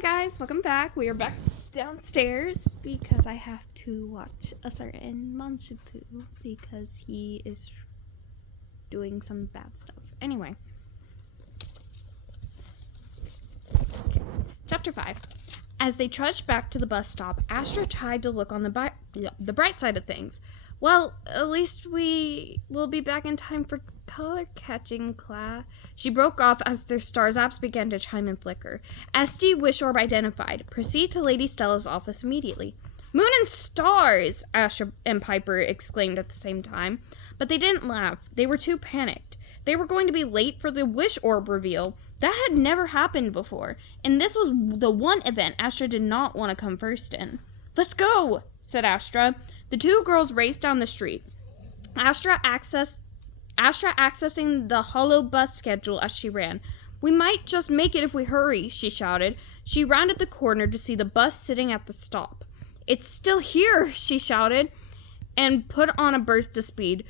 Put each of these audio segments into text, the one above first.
Hi guys, welcome back. We are back downstairs because I have to watch a certain Mansupu because he is doing some bad stuff. Anyway. Okay. Chapter 5. As they trudged back to the bus stop, Astra tried to look on the bright side of things. Well, at least we will be back in time for color-catching class. She broke off as their star zaps began to chime and flicker. SD Wish Orb identified. Proceed to Lady Stella's office immediately. Moon and stars! Astra and Piper exclaimed at the same time. But they didn't laugh. They were too panicked. They were going to be late for the Wish Orb reveal. That had never happened before. And this was the one event Astra did not want to come first in. Let's go, said Astra. The two girls raced down the street. Astra accessing the hollow bus schedule as she ran. We might just make it if we hurry, she shouted. She rounded the corner to see the bus sitting at the stop. It's still here, she shouted, and put on a burst of speed,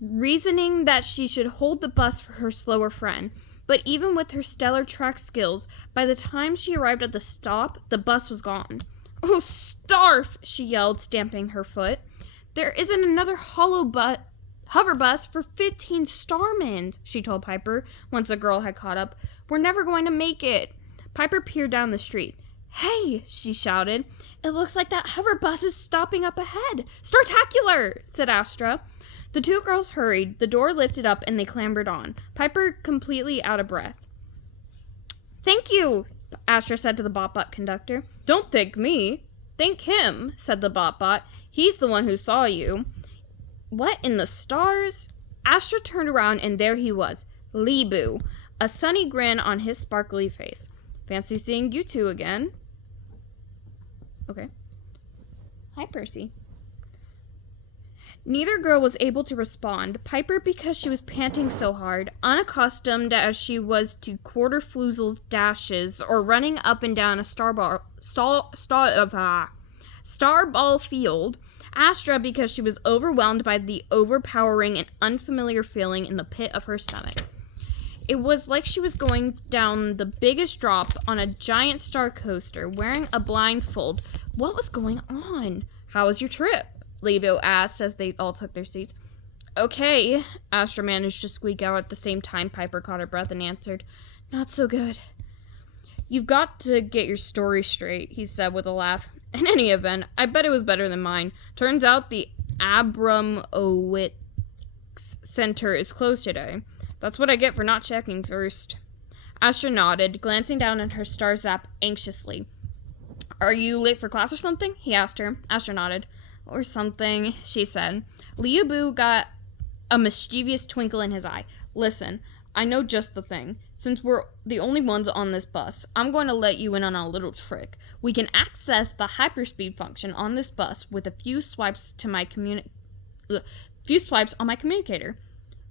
reasoning that she should hold the bus for her slower friend. But even with her stellar track skills, by the time she arrived at the stop, the bus was gone. Oh, Starf, she yelled, stamping her foot. There isn't another hover bus for 15 starmen, she told Piper, once the girl had caught up. We're never going to make it. Piper peered down the street. Hey, she shouted. It looks like that hover bus is stopping up ahead. Startacular, said Astra. The two girls hurried, the door lifted up, and they clambered on, Piper completely out of breath. Thank you, Astra said to the Botbot conductor. Don't thank me. Thank him, said the Botbot. He's the one who saw you. What in the stars? Astra turned around and there he was, Leeboo, a sunny grin on his sparkly face. Fancy seeing you two again. Okay. Hi, Percy. Neither girl was able to respond, Piper because she was panting so hard, unaccustomed as she was to quarter-floozle dashes or running up and down a starball field. Astra because she was overwhelmed by the overpowering and unfamiliar feeling in the pit of her stomach. It was like she was going down the biggest drop on a giant star coaster, wearing a blindfold. What was going on? How was your trip? Lebo asked as they all took their seats. Okay, Astra managed to squeak out at the same time Piper caught her breath and answered, Not so good. You've got to get your story straight, he said with a laugh. In any event, I bet it was better than mine. Turns out the Abramowitz Center is closed today. That's what I get for not checking first. Astra nodded, glancing down at her star zap anxiously. Are you late for class or something? He asked her. Astra nodded. Or something, she said. Leeboo got a mischievous twinkle in his eye. Listen, I know just the thing. Since we're the only ones on this bus, I'm going to let you in on a little trick. We can access the hyperspeed function on this bus with a few swipes on my communicator.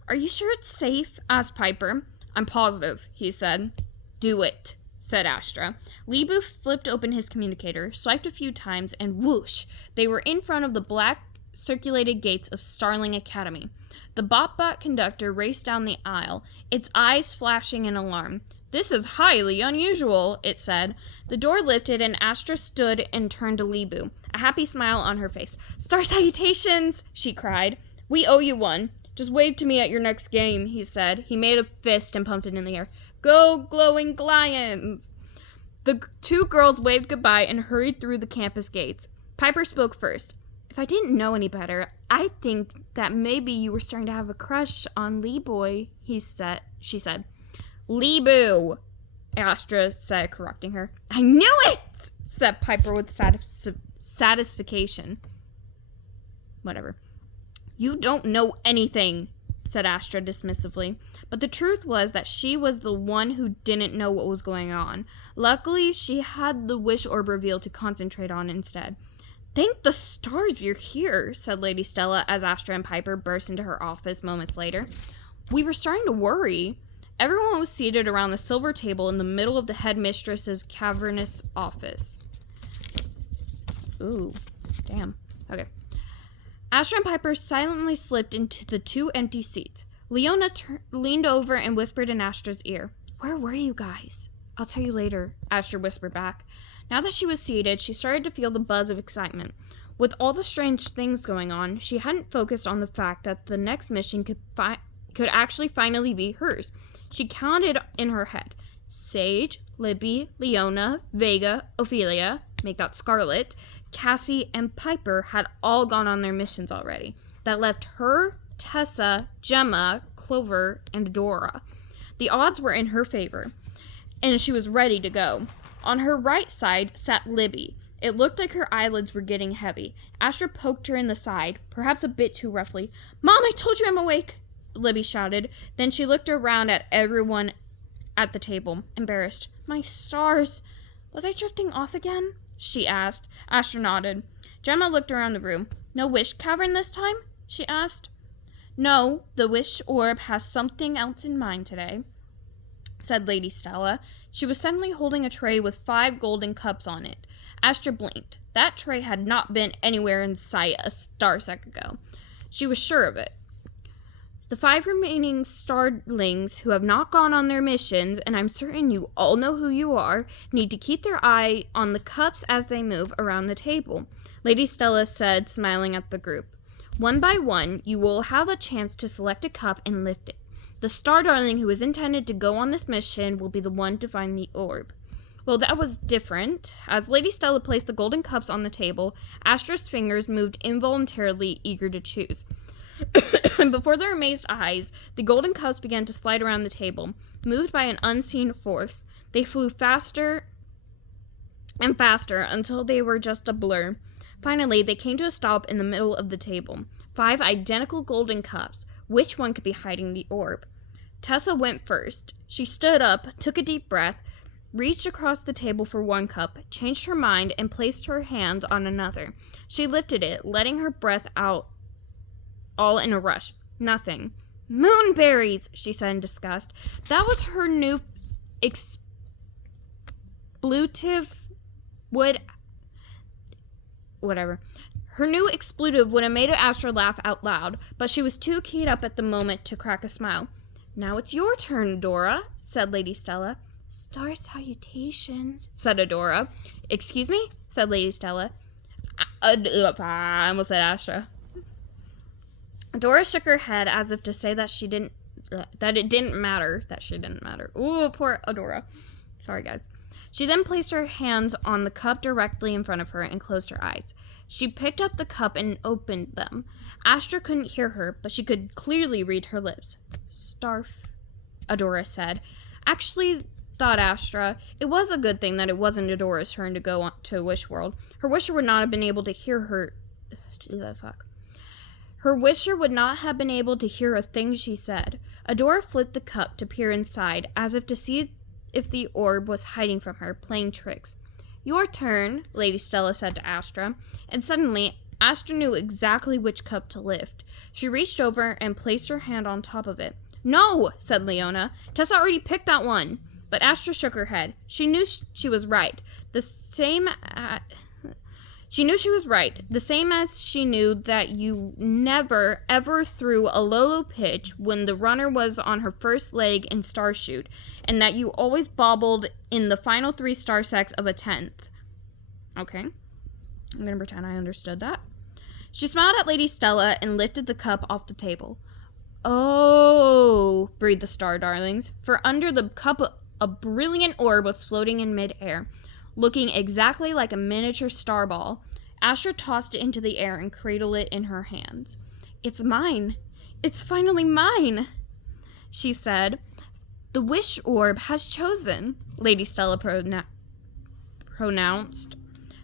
Are you sure it's safe? Asked Piper. I'm positive, he said. Do it, said Astra. Leeboo flipped open his communicator, swiped a few times, and whoosh, they were in front of the black circulated gates of Starling Academy. The Botbot conductor raced down the aisle, its eyes flashing in alarm. This is highly unusual, it said. The door lifted and Astra stood and turned to Leeboo, a happy smile on her face. Star salutations, she cried. We owe you one. Just wave to me at your next game, he said. He made a fist and pumped it in the air. Go, glowing lions! The two girls waved goodbye and hurried through the campus gates. Piper spoke first. If I didn't know any better, I think that maybe you were starting to have a crush on Leeboy, she said. Leeboo, Astra said, correcting her. I knew it, said Piper with satisfaction. Whatever. You don't know anything, said Astra dismissively. But the truth was that she was the one who didn't know what was going on. Luckily, she had the Wish Orb reveal to concentrate on instead. Thank the stars you're here, said Lady Stella as Astra and Piper burst into her office moments later. We were starting to worry. Everyone was seated around the silver table in the middle of the headmistress's cavernous office. Ooh, damn. Okay. Astra and Piper silently slipped into the two empty seats. Leona leaned over and whispered in Astra's ear. Where were you guys? I'll tell you later, Astra whispered back. Now that she was seated, she started to feel the buzz of excitement. With all the strange things going on, she hadn't focused on the fact that the next mission could actually finally be hers. She counted in her head. Sage, Libby, Leona, Vega, Ophelia, make that Scarlet, Cassie, and Piper had all gone on their missions already. That left her, Tessa, Gemma, Clover, and Dora. The odds were in her favor, and she was ready to go. On her right side sat Libby. It looked like her eyelids were getting heavy. Astra poked her in the side, perhaps a bit too roughly. "Mom, I told you I'm awake," Libby shouted. Then she looked around at everyone at the table, embarrassed. "My stars, was I drifting off again?" she asked. Astra nodded. Gemma looked around the room. "No wish cavern this time?" she asked. "No, the wish orb has something else in mind today," said Lady Stella. She was suddenly holding a tray with 5 golden cups on it. Astra blinked. That tray had not been anywhere in sight a starsec ago. She was sure of it. "The 5 remaining starlings who have not gone on their missions, and I'm certain you all know who you are, need to keep their eye on the cups as they move around the table," Lady Stella said, smiling at the group. "One by one, you will have a chance to select a cup and lift it. The star darling who is intended to go on this mission will be the one to find the orb." Well, that was different. As Lady Stella placed the golden cups on the table, Astra's fingers moved involuntarily, eager to choose. Before their amazed eyes, the golden cups began to slide around the table. Moved by an unseen force, they flew faster and faster until they were just a blur. Finally, they came to a stop in the middle of the table. 5 identical golden cups. Which one could be hiding the orb? Tessa went first. She stood up, took a deep breath, reached across the table for one cup, changed her mind, and placed her hands on another. She lifted it, letting her breath out all in a rush. Nothing. "Moonberries," she said in disgust. That was her new expletive would... Whatever. Her new expletive would have made Astra laugh out loud, but she was too keyed up at the moment to crack a smile. "Now it's your turn, Dora," said Lady Stella. "Star salutations," said Adora. "Excuse me?" said Lady Stella. I almost said Astra. Adora shook her head as if to say that it didn't matter. Ooh, poor Adora. Sorry, guys. She then placed her hands on the cup directly in front of her and closed her eyes. She picked up the cup and opened them. Astra couldn't hear her, but she could clearly read her lips. "Starf," Adora said. Actually, thought Astra, it was a good thing that it wasn't Adora's turn to go on to Wish World. Her wisher would not have been able to hear her... Her wisher would not have been able to hear a thing she said. Adora flipped the cup to peer inside, as if to see if the orb was hiding from her, playing tricks. "Your turn," Lady Stella said to Astra, and suddenly Astra knew exactly which cup to lift. She reached over and placed her hand on top of it. "No," said Leona. "Tessa already picked that one." But Astra shook her head. She knew she was right. She knew she was right, the same as she knew that you never, ever threw a Lolo pitch when the runner was on her first leg in Starshoot, and that you always bobbled in the final 3 starsecs of a 10th. Okay. I'm going to pretend I understood that. She smiled at Lady Stella and lifted the cup off the table. "Oh," breathed the Star Darlings, for under the cup a brilliant orb was floating in mid-air, looking exactly like a miniature star ball. Astra tossed it into the air and cradled it in her hands. "It's mine. It's finally mine," she said. "The wish orb has chosen," Lady Stella pronounced.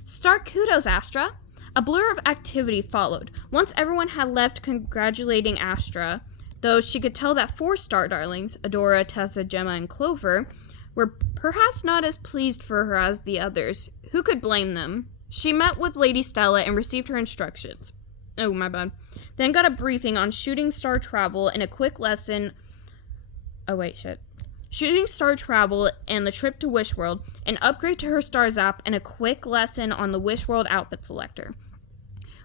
"Star kudos, Astra." A blur of activity followed. Once everyone had left congratulating Astra, though she could tell that 4 Star Darlings, Adora, Tessa, Gemma, and Clover, were perhaps not as pleased for her as the others. Who could blame them? She met with Lady Stella and received her instructions. Oh, my bad. Then got a briefing on shooting star travel and a quick lesson... Shooting star travel and the trip to Wish World, an upgrade to her star zap, and a quick lesson on the Wish World outfit selector.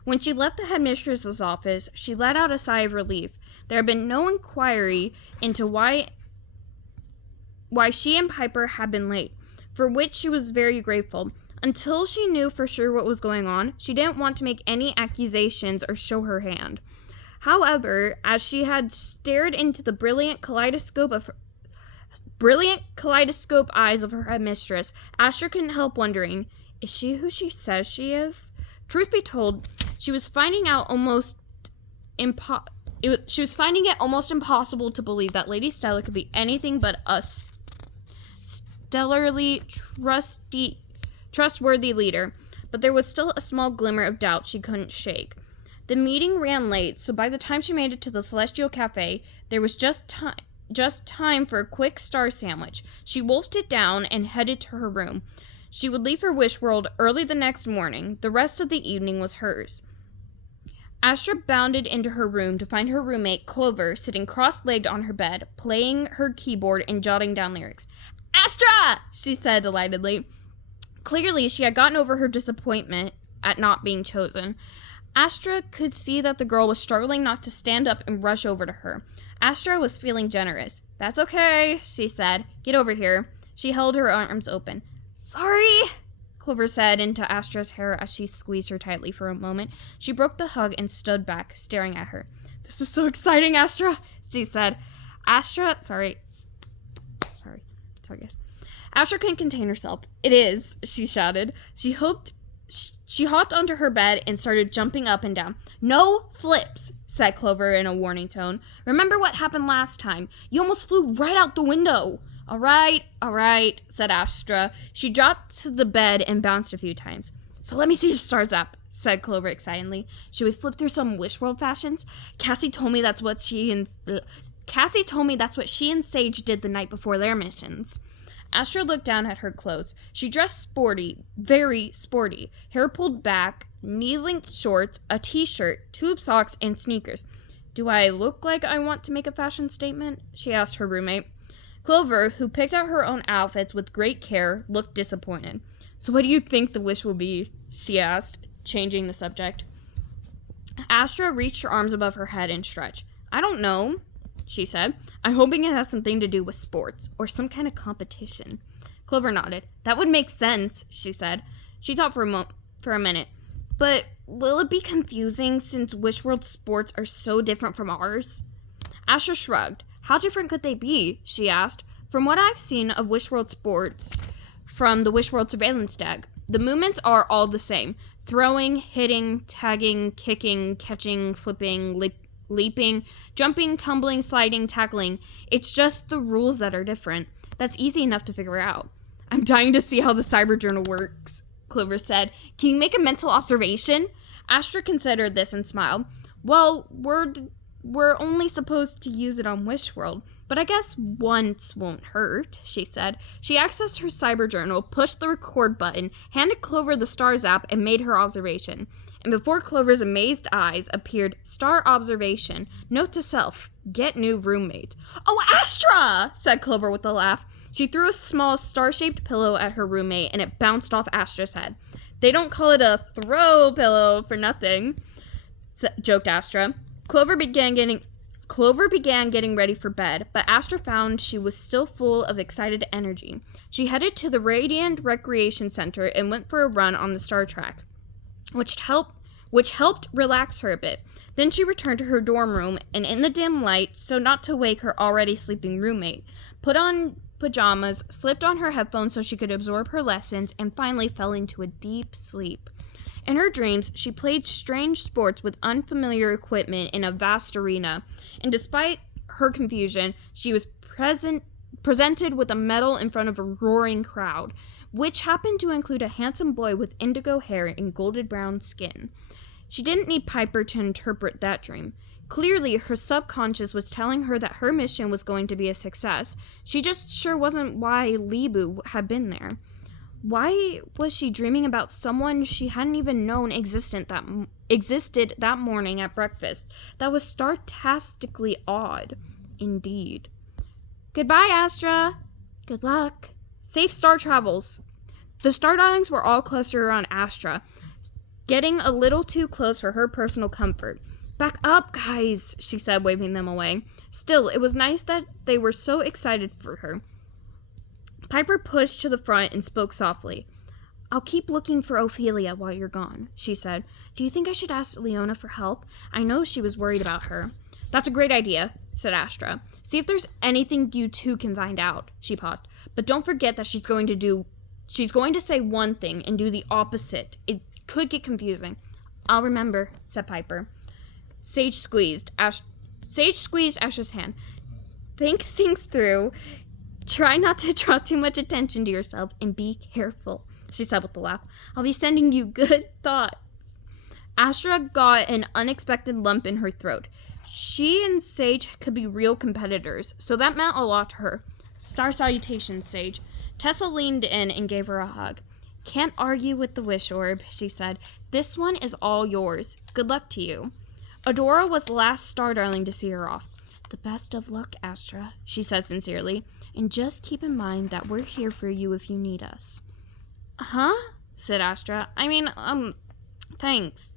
When she left the headmistress's office, she let out a sigh of relief. There had been no inquiry into why she and Piper had been late. for which she was very grateful. Until she knew for sure what was going on, she didn't want to make any accusations or show her hand. However, as she had stared into the brilliant kaleidoscope eyes of her headmistress, Astra couldn't help wondering, is she who she says she is? Truth be told, she was finding it almost impossible to believe that Lady Stella could be anything but a stellarly trustworthy leader, but there was still a small glimmer of doubt she couldn't shake. The meeting ran late, so by the time she made it to the Celestial Cafe, there was just time for a quick star sandwich. She wolfed it down and headed to her room. She would leave her wish world early the next morning. The rest of the evening was hers. Astra bounded into her room to find her roommate, Clover, sitting cross-legged on her bed, playing her keyboard and jotting down lyrics. "Astra!" she said delightedly. Clearly, she had gotten over her disappointment at not being chosen. Astra could see that the girl was struggling not to stand up and rush over to her. Astra was feeling generous. "That's okay," she said. "Get over here." She held her arms open. "Sorry," Clover said into Astra's hair as she squeezed her tightly for a moment. She broke the hug and stood back, staring at her. "This is so exciting, Astra," she said. Sorry, guys. Astra couldn't contain herself. "It is," she shouted. She hopped onto her bed and started jumping up and down. "No flips," said Clover in a warning tone. "Remember what happened last time? You almost flew right out the window." All right, said Astra. She dropped to the bed and bounced a few times. "So let me see your stars up," said Clover excitedly. "Should we flip through some Wish World fashions? Cassie told me that's what she and Sage did the night before their missions." Astra looked down at her clothes. She dressed sporty, very sporty. Hair pulled back, knee-length shorts, a t-shirt, tube socks, and sneakers. "Do I look like I want to make a fashion statement?" she asked her roommate. Clover, who picked out her own outfits with great care, looked disappointed. "So what do you think the wish will be?" she asked, changing the subject. Astra reached her arms above her head and stretched. "I don't know," she said. "I'm hoping it has something to do with sports, or some kind of competition." Clover nodded. "That would make sense," she said. She thought for a minute. "But will it be confusing since Wish World sports are so different from ours?" Astra shrugged. "How different could they be?" she asked. "From what I've seen of Wish World sports from the Wish World surveillance deck, the movements are all the same. Throwing, hitting, tagging, kicking, catching, flipping, leaping, jumping, tumbling, sliding, tackling. It's just the rules that are different. That's easy enough to figure out." "I'm dying to see how the cyber journal works," Clover said. "Can you make a mental observation?" Astra considered this and smiled. "Well, we're only supposed to use it on Wish World, but I guess once won't hurt," she said. She accessed her cyber journal, pushed the record button, handed Clover the stars app, and made her observation. And before Clover's amazed eyes appeared star observation. Note to self, get new roommate. "Oh, Astra!" said Clover with a laugh. She threw a small star-shaped pillow at her roommate, and it bounced off Astra's head. "They don't call it a throw pillow for nothing," joked Astra. Clover began getting ready for bed, but Astra found she was still full of excited energy. She headed to the Radiant Recreation Center and went for a run on the Star Track, which helped relax her a bit. Then she returned to her dorm room, and in the dim light, so not to wake her already sleeping roommate, put on pajamas, slipped on her headphones so she could absorb her lessons, and finally fell into a deep sleep. In her dreams, she played strange sports with unfamiliar equipment in a vast arena, and despite her confusion, she was presented with a medal in front of a roaring crowd, which happened to include a handsome boy with indigo hair and golden brown skin. She didn't need Piper to interpret that dream. Clearly, her subconscious was telling her that her mission was going to be a success. She just sure wasn't why Lebu had been there. Why was she dreaming about someone she hadn't even known existed that morning at breakfast? That was startastically odd, indeed. "Goodbye, Astra." "Good luck." "Safe star travels." The star darlings were all clustered around Astra, getting a little too close for her personal comfort. "Back up, guys," she said, waving them away. Still, it was nice that they were so excited for her. Piper pushed to the front and spoke softly. I'll keep looking for Ophelia while you're gone, she said. Do you think I should ask Leona for help? I know she was worried about her. That's a great idea, said Astra. See if there's anything you two can find out. She paused. But don't forget that she's going to say one thing and do the opposite. It could get confusing. I'll remember, said Piper. Sage squeezed Astra's hand. Think things through. Try not to draw too much attention to yourself and be careful, she said with a laugh. I'll be sending you good thoughts. Astra got an unexpected lump in her throat. She and Sage could be real competitors, so that meant a lot to her. Star salutations, Sage. Tessa leaned in and gave her a hug. Can't argue with the wish orb, she said. This one is all yours. Good luck to you. Adora was the last Star Darling to see her off. The best of luck, Astra, she said sincerely. And just keep in mind that we're here for you if you need us. Huh? Said Astra. Thanks.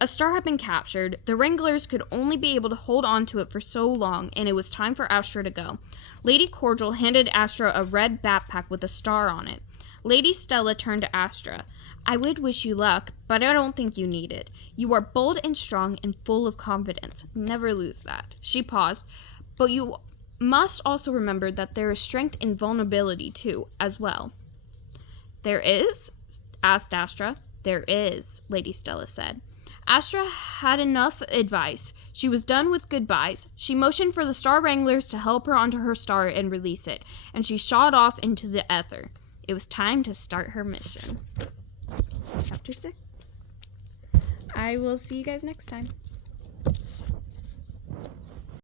A star had been captured. The Wranglers could only be able to hold on to it for so long, and it was time for Astra to go. Lady Cordial handed Astra a red backpack with a star on it. Lady Stella turned to Astra. I would wish you luck, but I don't think you need it. You are bold and strong and full of confidence. Never lose that. She paused. But you must also remember that there is strength in vulnerability, too, as well. There is? Asked Astra. There is, Lady Stella said. Astra had enough advice. She was done with goodbyes. She motioned for the Star Wranglers to help her onto her star and release it, and she shot off into the ether. It was time to start her mission. Chapter 6. I will see you guys next time.